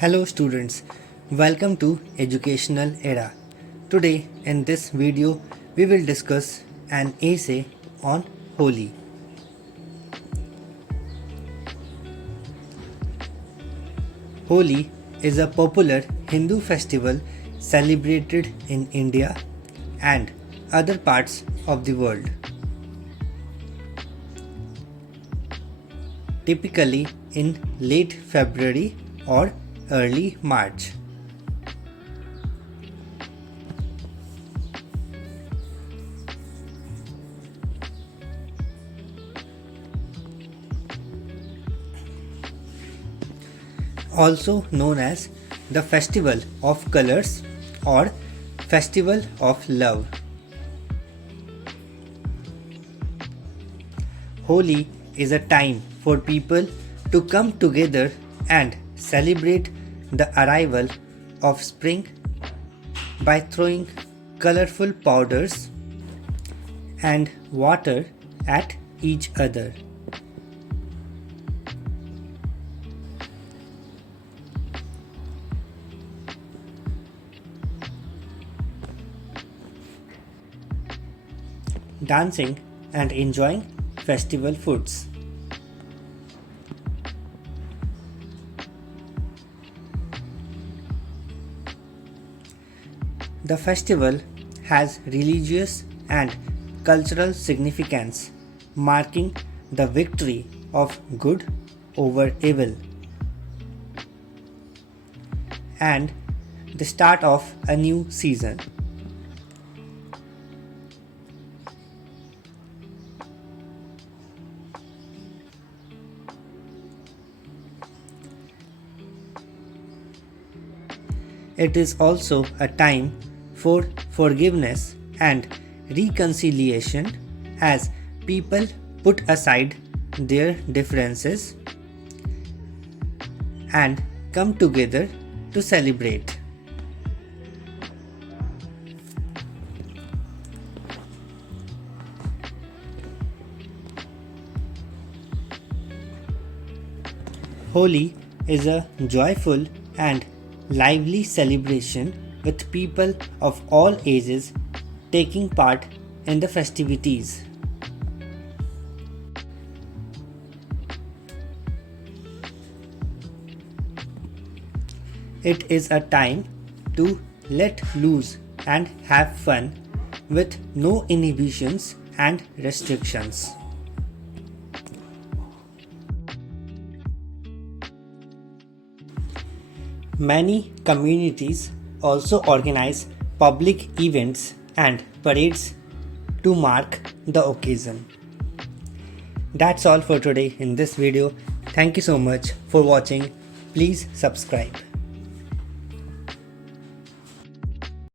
Hello students, welcome to Educational Era. Today in this video we will discuss an essay on Holi. Holi is a popular Hindu festival celebrated in India and other parts of the world. Typically in late February or early March. Also known as the Festival of Colors or Festival of Love. Holi is a time for people to come together and celebrate the arrival of spring by throwing colorful powders and water at each other. Dancing and enjoying festival foods. The festival has religious and cultural significance, marking the victory of good over evil and the start of a new season. It is also a time for forgiveness and reconciliation as people put aside their differences and come together to celebrate. Holi is a joyful and lively celebration with people of all ages taking part in the festivities. It is a time to let loose and have fun with no inhibitions and restrictions. Many communities also organize public events and parades to mark the occasion. That's all for today in this video. Thank you so much for watching. Please subscribe.